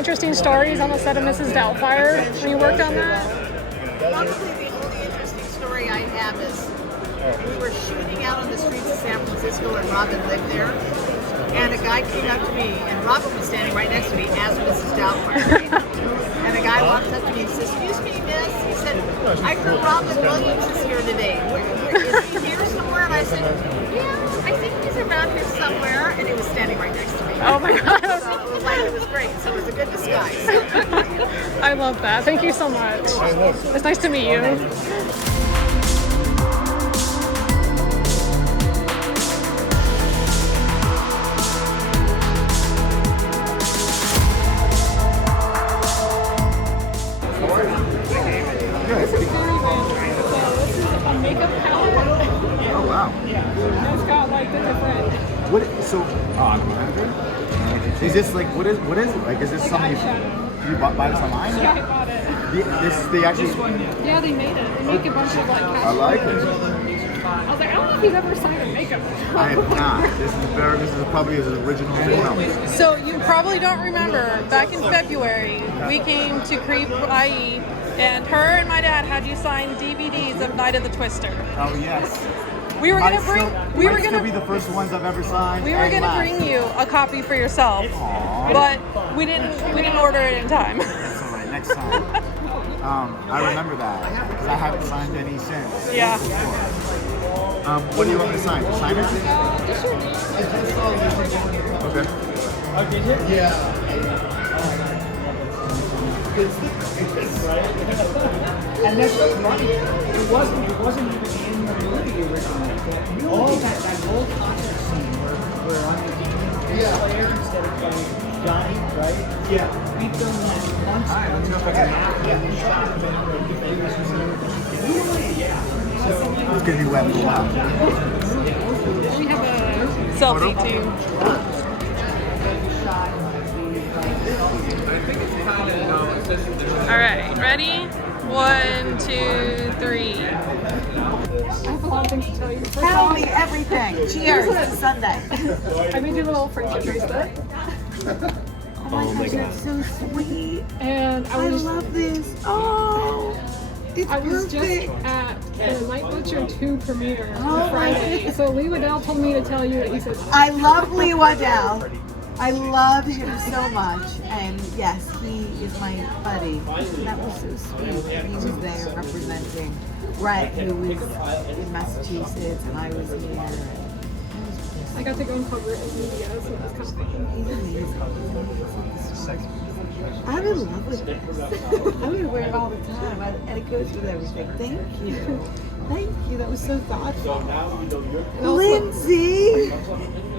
interesting stories on the set of Mrs. Doubtfire when you worked on that? Probably the only interesting story I have is we were shooting out on the streets of San Francisco and Robin lived there. And a guy came up to me, and Robin was standing right next to me as Mrs. Doubtfire. Right? And a guy walked up to me and said, "Excuse me, miss." He said, "I heard Robin Williams is here today. Is he here somewhere?" And I said, "Yeah, I think he's around here somewhere." And he was standing right next to me. Oh my God. So it was great. So it was a good disguise. I love that. Thank you so much. It's nice to meet you. Is this like what is it? Like is this something you buy this online? Yeah, I bought it. They actually. Yeah, they made it. They make a bunch of like. I like it. I was like, I don't know if you've ever signed a makeup. I have not. This is probably as original as it comes. So you probably don't remember, back in February, we came to Creep IE, and her and my dad had you sign DVDs of Night of the Twister. Oh yes. We were gonna still be the first ones I've ever signed. We were gonna bring you a copy for yourself, but we didn't order it in time. That's all right. Next time. I remember that because I haven't signed any since. Yeah. What do you want me to sign? Sign it? Just your name. Okay. Yeah. And that's what's funny. It wasn't even in the movie originally. All that whole concert scene where on the DVD player instead of playing Johnny, right? Yeah. We filmed that months after we shot it. It's gonna be wet for a while. We have a Selfie too. All right, ready? 1, 2, 3. I have a lot of things to tell you. First Tell off, me everything. Cheers. It's Sunday. I made you a little friendship bracelet. Oh my gosh, that's so sweet. And I love this. Oh, it's I was perfect. just at the Night Butcher 2 premiere Oh on Friday. So Lee Waddell told me to tell you that he said, I love Lee Waddell. I love him so much. And yes, he is my buddy. That was so sweet. He was there representing Brett, who was in Massachusetts, and I was here. I got to go and cover it in media, so it was kind of fun. He's amazing. I'm in love with this. I'm going to wear it all the time, and it goes with everything. Thank you. Thank you. That was so thoughtful. Lindsay!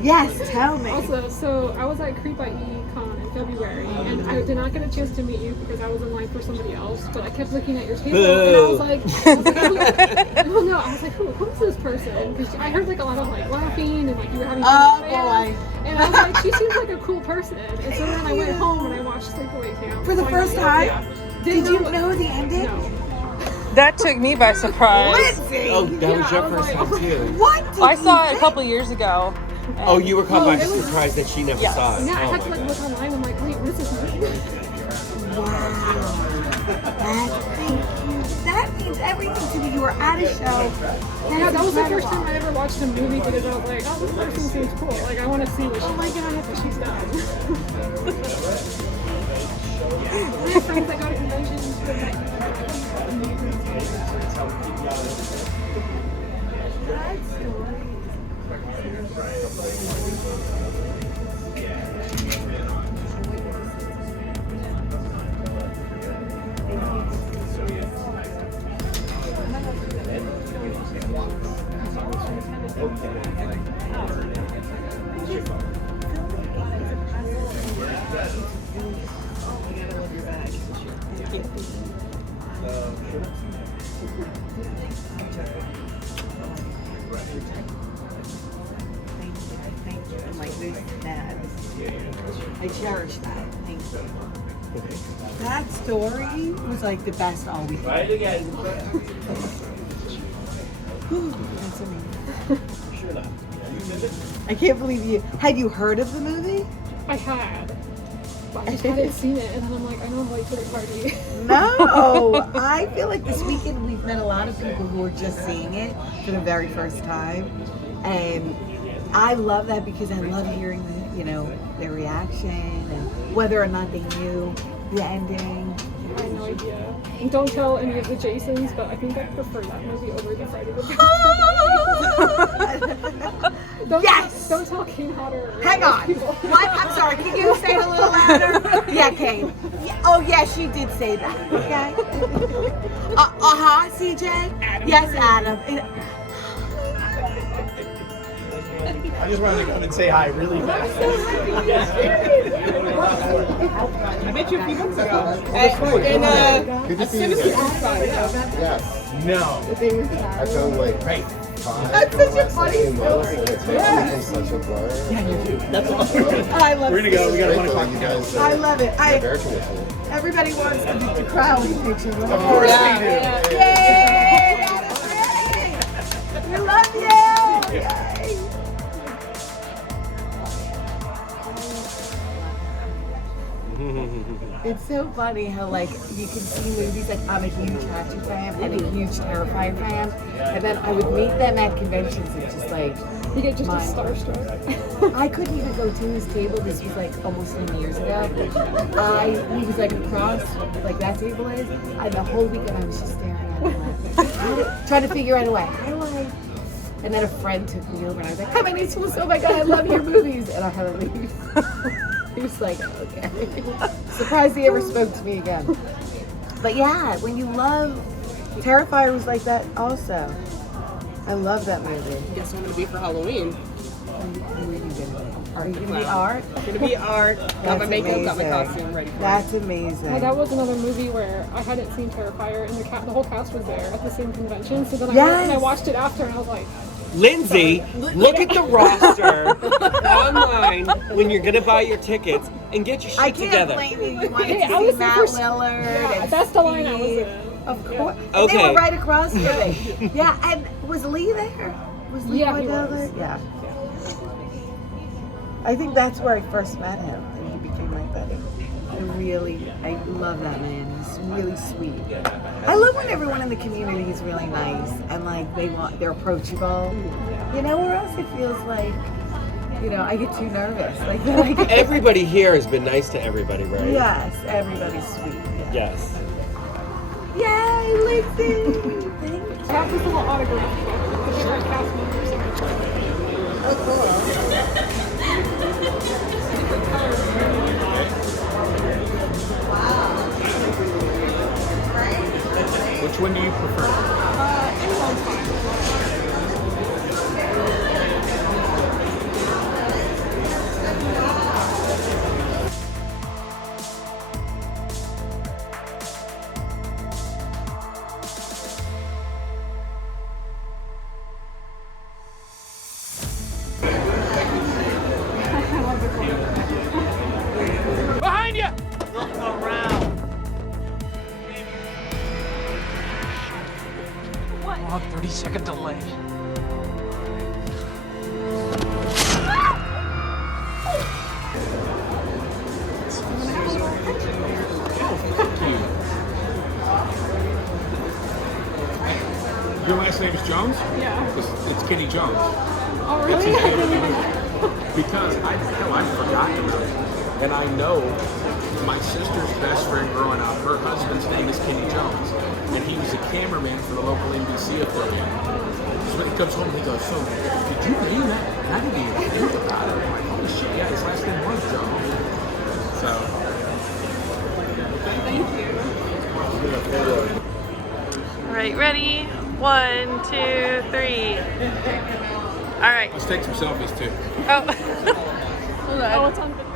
Yes, tell me. Also, so I was at Creep IE Con in February, and I did not get a chance to meet you because I was in line for somebody else, but I kept looking at your table, and I was like, oh no, I was like, who's this person? Because I heard like a lot of like laughing, and like you were having fun with fans. And I was like, she seems like a cool person. And so then I went home and I watched Sleepaway Camp. For the first time? Yeah. Did you know the ending? No. That took me by surprise. Lindsay! Oh, that was your first time too. What did I you saw it a think? couple years ago. Oh, you were caught by it was- surprise that she never Yes. saw it. Yeah, I Oh had to my like God. look online. I'm like, wait, what is this movie? That means everything to me. You were at a show. Yeah, that was the first time I ever watched a movie because I was like, oh, this person seems cool. Like, I want to see what she, Oh my God. what she's done. I have friends that go to conventions. Thank you. I'm like, that. I cherish that. Thank you. That story was like the best all week. Try it again. That's amazing. I can't believe you. Had you heard of the movie? I had. but I just hadn't seen it, and then I'm like, I know I'm late to the party. No, I feel like this weekend we've met a lot of people who are just seeing it for the very first time, and I love that because I love hearing their reaction and whether or not they knew the ending. I had no idea. And don't tell any of the Jasons, but I think I prefer that movie over the Friday the 13th. Yes! Don't tell Kane Hodder. Hang on. What? I'm sorry. Can you say it a little louder? Yeah, Kane. Yeah. Oh, yes, you did say that. Okay. CJ. Yes, Adam. I just wanted to come and say hi really fast. I met you a few months ago. Good to see you. Yes. No. I feel like Right. That's such a funny story. It's making such a blur. Yeah, you do. That's all. I love We're gonna go. We got a 1 o'clock You together. guys I love it. American with me. Everybody wants to crowd picture. Of course we do. Yay! We love you! Yay! It's so funny how you can see movies I'm a huge Hatchet fan and a huge Terrifier fan, and then I would meet them at conventions and just You get just a Mine. starstruck. I couldn't even go to his table. This was almost 10 years ago. He was across that table is, and the whole weekend I was just staring at him, trying to figure out a way. How do I? And then a friend took me over, and I was like, "Hi, my name's Felissa. Oh my God, I love your movies!" And I had to leave. He was like, "Okay." Surprised he ever spoke to me again. But yeah, when you love, Terrifier was like that also. I love that movie. Guess what I'm gonna be for Halloween? Who are you gonna be? Are you gonna be Art? I'm gonna be Art. Got my makeup, got my costume ready for it. That's amazing. That was another movie where I hadn't seen Terrifier, and the whole cast was there at the same convention. So then I went and I watched it after, and I was like, Lindsay, look at the roster online when you're gonna buy your tickets and get your shit I can't together. blame you. You wanted Hey, to I see was the Matt first- Lillard. yeah, and that's the line I was Steve. in. Of course. And Okay. they were right across from me. Yeah, and was Lee there? Was Lee Yeah, he Wardell was. there? Yeah. I think that's where I first met him, and he became my buddy. I love that man. He's really sweet. I love when everyone in the community is really nice and they're approachable. You know, or else it feels like, I get too nervous. Everybody here has been nice to everybody, right? Yes, everybody's sweet. Yeah. Yes. Yay, Lindsay! Thank you. I have this little autograph book with different cast members. Which one do you prefer? Anyone's fine. Behind you! Oh, 30-second delay. Your last name is Jones? Yeah. It's Kenny Jones. Oh, really? I didn't even know. Because I forgot about it. And I know my sister's best friend growing up, her husband's name is Kenny Jones. And he was a cameraman for the local NBC affiliate. So when he comes home, he goes, "So, did you name that?" And I didn't even think about it. I'm like, "Holy shit, yeah, his last name was Jones." So, Thank you. All right, ready? 1, 2, 3. All right. let's take some selfies too. Oh. Hold on. Oh, it's on video.